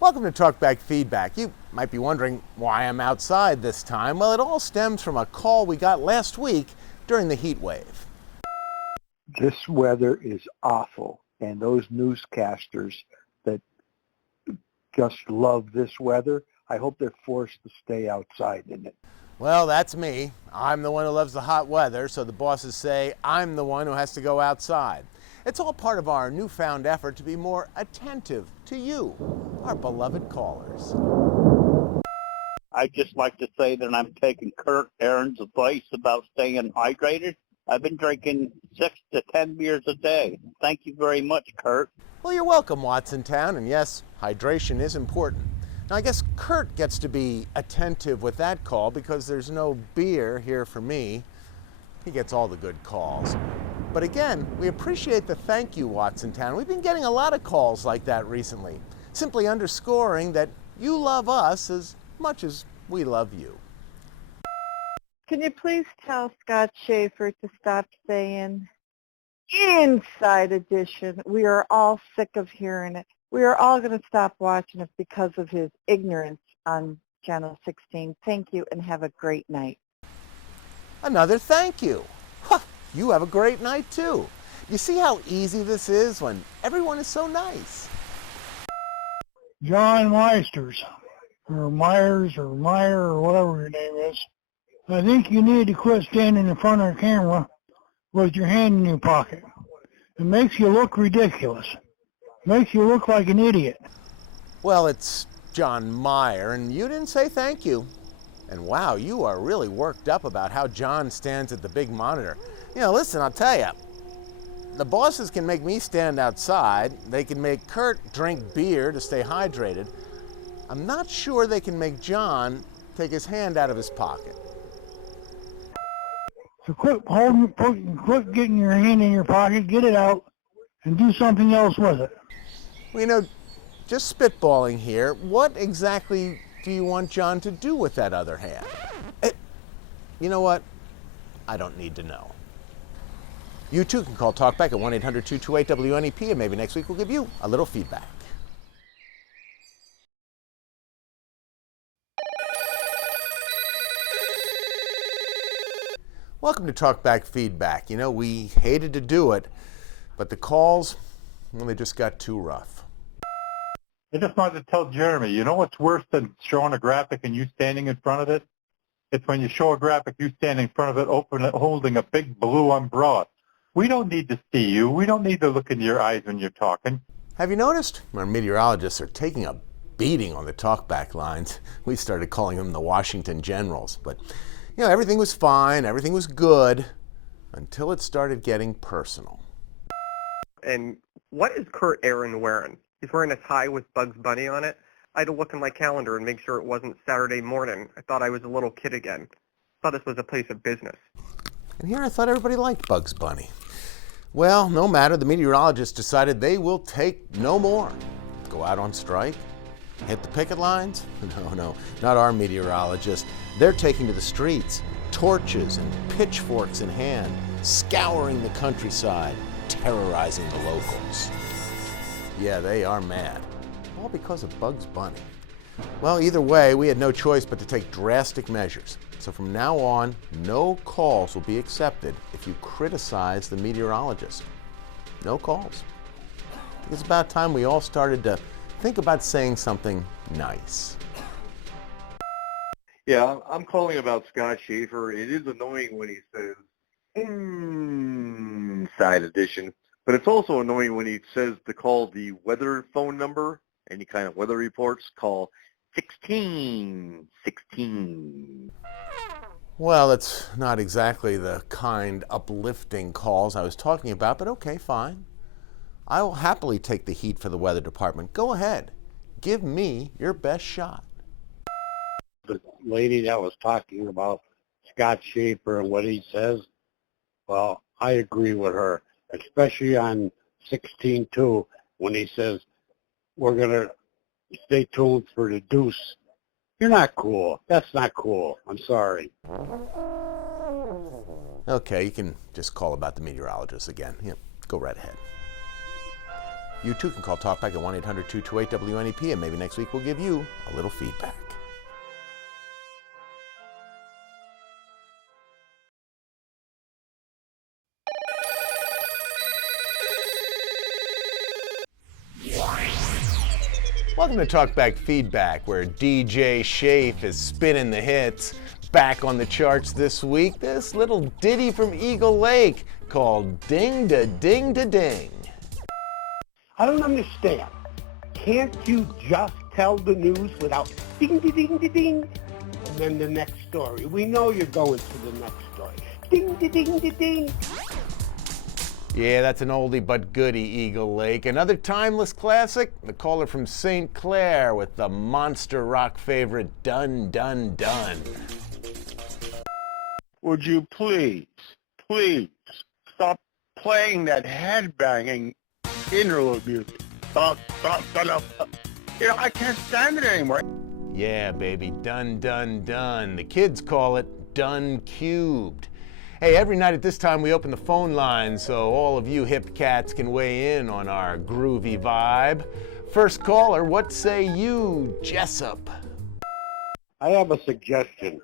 Welcome to Talkback Feedback. You might be wondering why I'm outside this time. Well, it all stems from a call we got last week during the heat wave. This weather is awful, and those newscasters that just love this weather, I hope they're forced to stay outside in it. Well, that's me. I'm the one who loves the hot weather, so the bosses say I'm the one who has to go outside. It's all part of our newfound effort to be more attentive to you, our beloved callers. I'd just like to say that I'm taking Kurt Aaron's advice about staying hydrated. I've been drinking 6 to 10 beers a day. Thank you very much, Kurt. Well, you're welcome, Watsontown, and yes, hydration is important. Now, I guess Kurt gets to be attentive with that call because there's no beer here for me. He gets all the good calls. But again, we appreciate the thank you, Watsontown. We've been getting a lot of calls like that recently, simply underscoring that you love us as much as we love you. Can you please tell Scott Schaffer to stop saying Inside Edition? We are all sick of hearing it. We are all going to stop watching it because of his ignorance on Channel 16. Thank you and have a great night. Another thank you. Huh, you have a great night too. You see how easy this is when everyone is so nice. John Meisters, or Myers, or Meyer, or whatever your name is. I think you need to quit standing in front of the camera with your hand in your pocket. It makes you look ridiculous. Makes you look like an idiot. Well, it's John Meyer, and you didn't say thank you. And wow, you are really worked up about how John stands at the big monitor. You know, listen, I'll tell you, the bosses can make me stand outside. They can make Kurt drink beer to stay hydrated. I'm not sure they can make John take his hand out of his pocket. So quit getting your hand in your pocket, get it out, and do something else with it. Well, you know, just spitballing here, what exactly do you want John to do with that other hand? You know what? I don't need to know. You too can call Talkback at 1-800-228-WNEP, and maybe next week we'll give you a little feedback. Welcome to Talkback Feedback. You know, we hated to do it, but the calls, well, they just got too rough. I just wanted to tell Jeremy, you know what's worse than showing a graphic and you standing in front of it? It's when you show a graphic, you standing in front of it, holding a big blue umbrella. We don't need to see you. We don't need to look into your eyes when you're talking. Have you noticed? Our meteorologists are taking a beating on the talkback lines. We started calling them the Washington Generals. But, you know, everything was fine, everything was good, until it started getting personal. And what is Kurt Aaron wearing? He's wearing a tie with Bugs Bunny on it. I had to look in my calendar and make sure it wasn't Saturday morning. I thought I was a little kid again. I thought this was a place of business. And here I thought everybody liked Bugs Bunny. Well, no matter, the meteorologists decided they will take no more. Go out on strike? Hit the picket lines? No, not our meteorologists. They're taking to the streets, torches and pitchforks in hand, scouring the countryside, terrorizing the locals. Yeah, they are mad. All because of Bugs Bunny. Well, either way, we had no choice but to take drastic measures. So from now on, no calls will be accepted if you criticize the meteorologist. No calls. It's about time we all started to think about saying something nice. Yeah, I'm calling about Scott Schaffer. It is annoying when he says Inside Edition, but it's also annoying when he says to call the weather phone number, any kind of weather reports, call 1616. Well, it's not exactly the kind, uplifting calls I was talking about, but okay, fine. I will happily take the heat for the weather department. Go ahead. Give me your best shot. The lady that was talking about Scott Schaffer and what he says, well, I agree with her, especially on 16.2 when he says, we're going to stay tuned for the deuce. You're not cool. That's not cool. I'm sorry. Okay, you can just call about the meteorologist again. Yeah, go right ahead. You too can call Talkback at 1-800-228-WNEP, and maybe next week we'll give you a little feedback. Welcome to Talkback Feedback, where DJ Schaffer is spinning the hits. Back on the charts this week, this little ditty from Eagle Lake called Ding da Ding da Ding. I don't understand. Can't you just tell the news without ding da ding da ding? And then the next story. We know you're going to the next story. Ding da ding da ding. Yeah, that's an oldie but goodie, Eagle Lake. Another timeless classic, the caller from St. Clair with the monster rock favorite Dun Dun Dun. Would you please stop playing that headbanging interlude music? Stop. You know, I can't stand it anymore. Yeah, baby, Dun Dun Dun. The kids call it Dun Cubed. Hey, every night at this time we open the phone lines so all of you hip cats can weigh in on our groovy vibe. First caller, what say you, Jessup? I have a suggestion.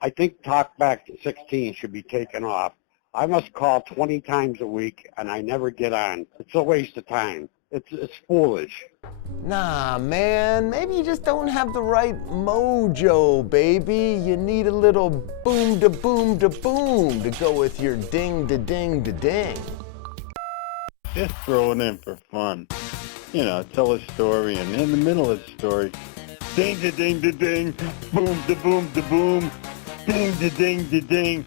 I think Talkback 16 should be taken off. I must call 20 times a week, and I never get on. It's a waste of time. It's foolish. Nah, man, maybe you just don't have the right mojo, baby. You need a little boom da boom da boom to go with your ding da ding da ding. Just throw it in for fun. You know, tell a story, and in the middle of the story, ding da ding da ding, boom da boom da boom, ding da ding da ding.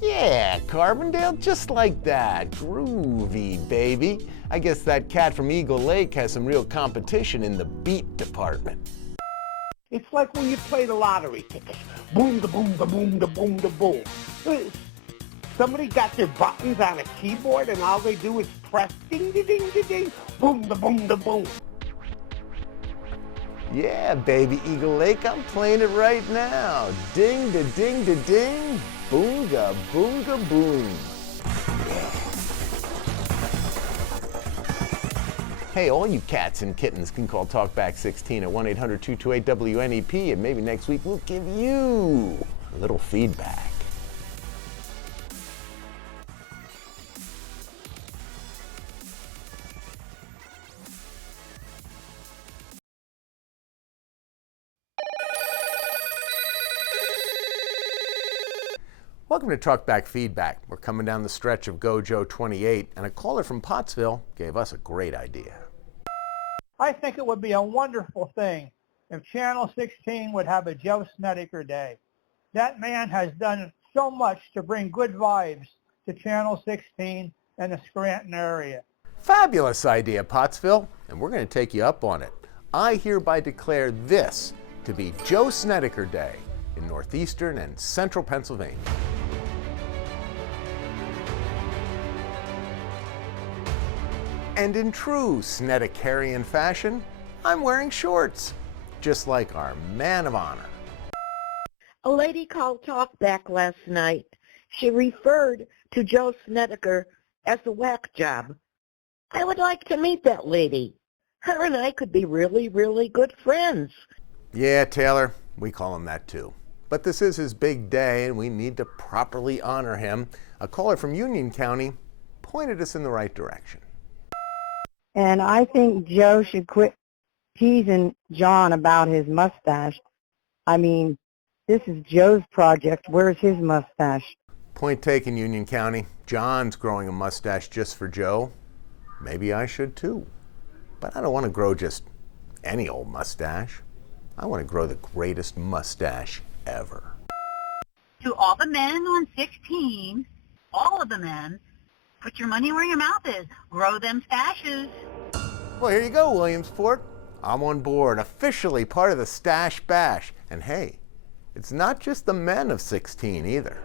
Yeah, Carbondale, just like that. Groovy, baby. I guess that cat from Eagle Lake has some real competition in the beat department. It's like when you play the lottery tickets. Boom, da boom, da boom, da boom, da boom. Somebody got their buttons on a keyboard and all they do is press ding, da ding, da ding, boom, da boom, da boom. Yeah, baby, Eagle Lake, I'm playing it right now. Ding da ding da ding, boonga boonga boom. Hey, all you cats and kittens can call Talkback 16 at 1-800-228-WNEP, and maybe next week we'll give you a little feedback. Welcome to Talkback Feedback. We're coming down the stretch of Gojo 28, and a caller from Pottsville gave us a great idea. I think it would be a wonderful thing if Channel 16 would have a Joe Snedeker Day. That man has done so much to bring good vibes to Channel 16 and the Scranton area. Fabulous idea, Pottsville, and we're going to take you up on it. I hereby declare this to be Joe Snedeker Day in northeastern and central Pennsylvania. And in true Snedekerian fashion, I'm wearing shorts, just like our man of honor. A lady called Talkback last night. She referred to Joe Snedeker as a whack job. I would like to meet that lady. Her and I could be really, really good friends. Yeah, Taylor, we call him that too. But this is his big day, and we need to properly honor him. A caller from Union County pointed us in the right direction. And I think Joe should quit teasing John about his mustache. I mean, this is Joe's project. Where's his mustache? Point taken, Union County. John's growing a mustache just for Joe. Maybe I should too. But I don't want to grow just any old mustache. I want to grow the greatest mustache ever. To all the men on 16, all of the men, put your money where your mouth is. Grow them stashes. Well, here you go, Williamsport. I'm on board, officially part of the Stash Bash. And hey, it's not just the men of 16 either.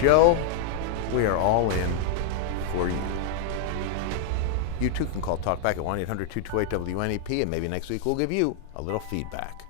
Joe, we are all in for you. You too can call Talkback at 1-800-228-WNEP, and maybe next week we'll give you a little feedback.